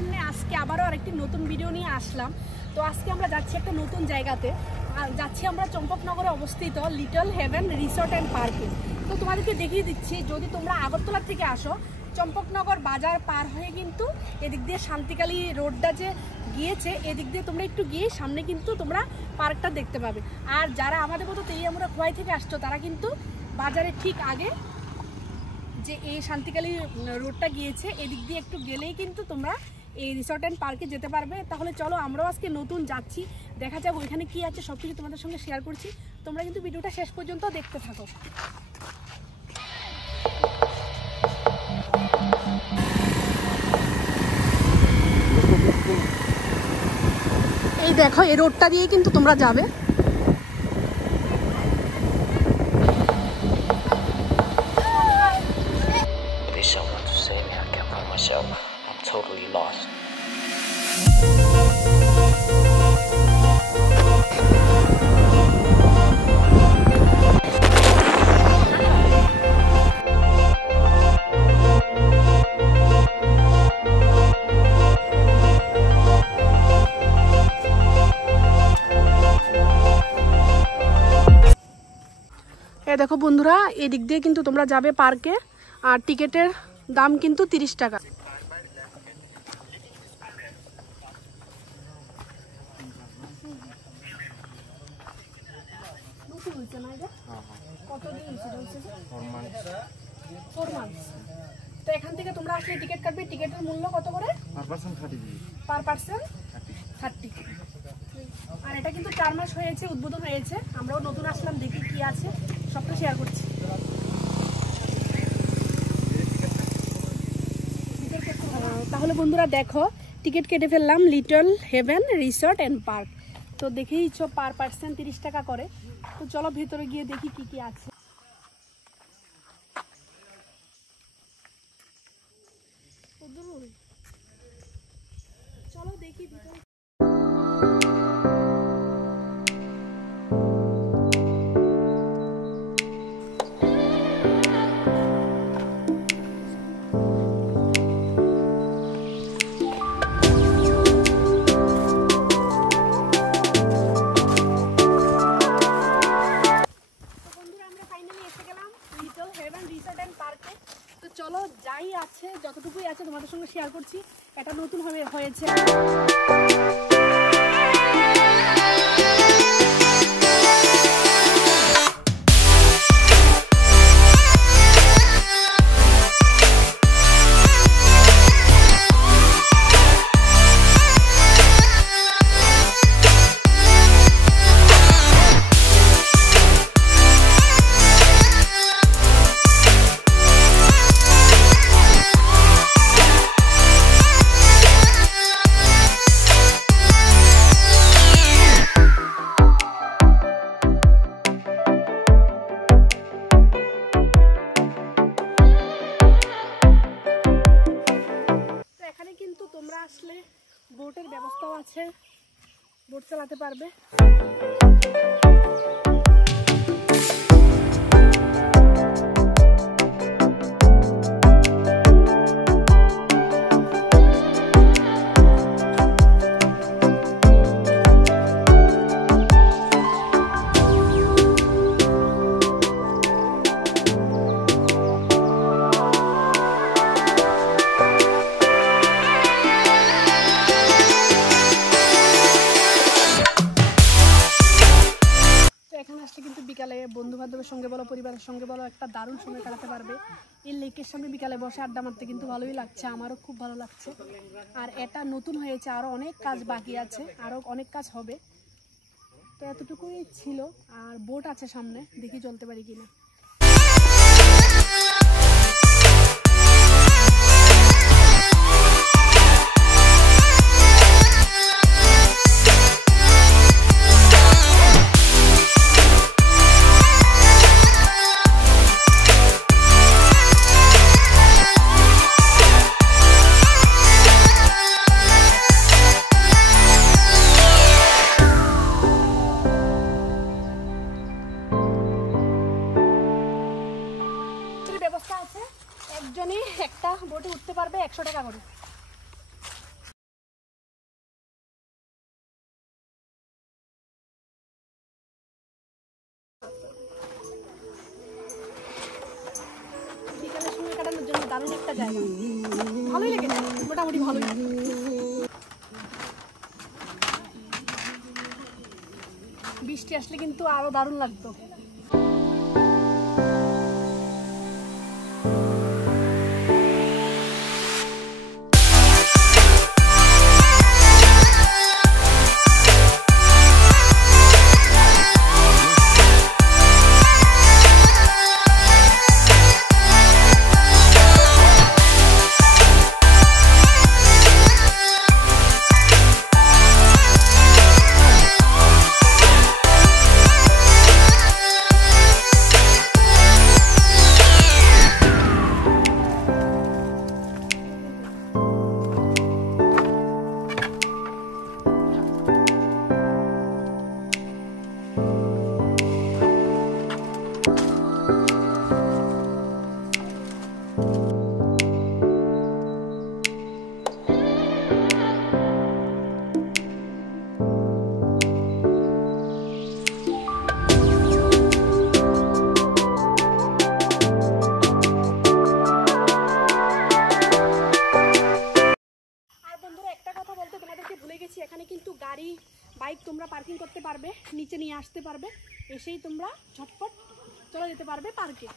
সামনে আজকে আবারও আরেকটি নতুন ভিডিও নিয়ে আসলাম। তো আজকে আমরা যাচ্ছি একটা নতুন জায়গাতে, যাচ্ছি আমরা চম্পকনগরে অবস্থিত লিটল হেভেন রিসোর্ট অ্যান্ড পার্কে। তো তোমাদেরকে দেখিয়ে দিচ্ছি, যদি তোমরা আগরতলা থেকে আসো চম্পকনগর বাজার পার হয়ে কিন্তু এদিক দিয়ে শান্তিকালী রোডটা যে গিয়েছে, এদিক দিয়ে তোমরা একটু গিয়ে সামনে কিন্তু তোমরা পার্কটা দেখতে পাবে। আর যারা আমাদের মতো তেলিয়ামুড়া খোয়াই থেকে আসছো তারা কিন্তু বাজারের ঠিক আগে যে এই শান্তিকালী রোডটা গিয়েছে এদিক দিয়ে একটু গেলেই কিন্তু তোমরা এই রিসর্ট অ্যান্ড পার্কে যেতে পারবে। তাহলে চলো আমরাও আজকে নতুন যাচ্ছি, দেখা যাক ওইখানে কি আছে সব কিছু তোমাদের সঙ্গে শেয়ার করছি। তোমরা কিন্তু ভিডিওটা শেষ পর্যন্ত দেখতে থাকো। এই দেখো এই রোডটা দিয়েই কিন্তু তোমরা যাবে। Someone to save me, I can't find myself. I'm totally lost. এই দেখো বন্ধুরা, এদিক দিয়ে কিন্তু তোমরা যাবে পার্কে, আর টিকিটের দাম কিন্তু 30 টাকা। তো এখান থেকে তোমরা আসলে টিকিট কাটবে, টিকিটের মূল্য কত করে? Per person 30। আর এটা কিন্তু 4 মাস হয়েছে উদ্বোধন হয়েছে, আমরাও নতুন আসলাম, দেখি কি আছে সবটা শেয়ার করছি। তাহলে বন্ধুরা দেখো, টিকিট কেটে ফেললাম little heaven resort and park. তো দেখেইছো পার পার্সন 30 টাকা করে। তো চলো ভেতরে গিয়ে দেখি কি কি আছে। চলো দেখি ভিতরে। তো চলো যাই আছে, যতটুকুই আছে তোমাদের সঙ্গে শেয়ার করছি। এটা নতুন হয়েছে। তোমরা আসলে বোটের ব্যবস্থাও আছে, বোট চালাতে পারবে। বিকালে বন্ধু বান্ধবের সঙ্গে বলো, পরিবারের সঙ্গে বলো, একটা দারুণ সময় কাটাতে পারবে। এই লেকের সামনে বিকালে বসে আড্ডা মারতে কিন্তু ভালোই লাগছে, আমারও খুব ভালো লাগছে। আর এটা নতুন হয়েছে, আরও অনেক কাজ বাকি আছে, আরও অনেক কাজ হবে। তো এতটুকুই ছিল। আর বোট আছে সামনে, দেখি চলতে পারি কিনা। ব্যবস্থা আছে, একজনই একটা বোটে উঠতে পারবে 100 টাকা করে। ভালোই লেগেছে, মোটামুটি ভালোই। বৃষ্টি আসলে কিন্তু আরো দারুণ লাগতো। এখানে কিন্তু গাড়ি বাইক তোমরা পার্কিং করতে পারবে, নিচে নিয়ে আসতে পারবে, এসেই তোমরা ঝটপট চলে যেতে পারবে পার্কে।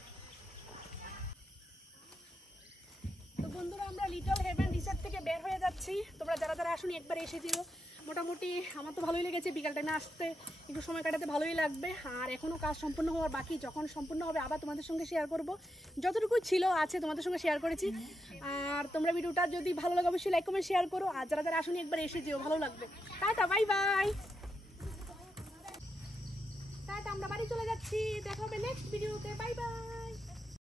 তো বন্ধুরা আমরা লিটল হেভেন রিসর্ট থেকে বের হয়ে যাচ্ছি। তোমরা যারা যারা আসুন একবার এসে দিও। মোটামুটি আমার তো ভালোই লেগেছে, বিকাল টাইমে আসতে একটু সময় কাটাতে ভালোই লাগবে। আর এখনও কাজ সম্পূর্ণ হওয়ার বাকি, যখন সম্পূর্ণ হবে আবার তোমাদের সঙ্গে শেয়ার করব। যতটুকু ছিল আছে তোমাদের সঙ্গে শেয়ার করেছি। আর তোমরা ভিডিওটা যদি ভালো লাগে অবশ্যই লাইক কমেন্ট শেয়ার করো। আর যারা যারা আসুন একবার এসে যেও, ভালো লাগবে। Tata, bye bye. টাটা, আমরা বাড়ি চলে যাচ্ছি, দেখা হবে নেক্সট ভিডিওতে। Bye bye.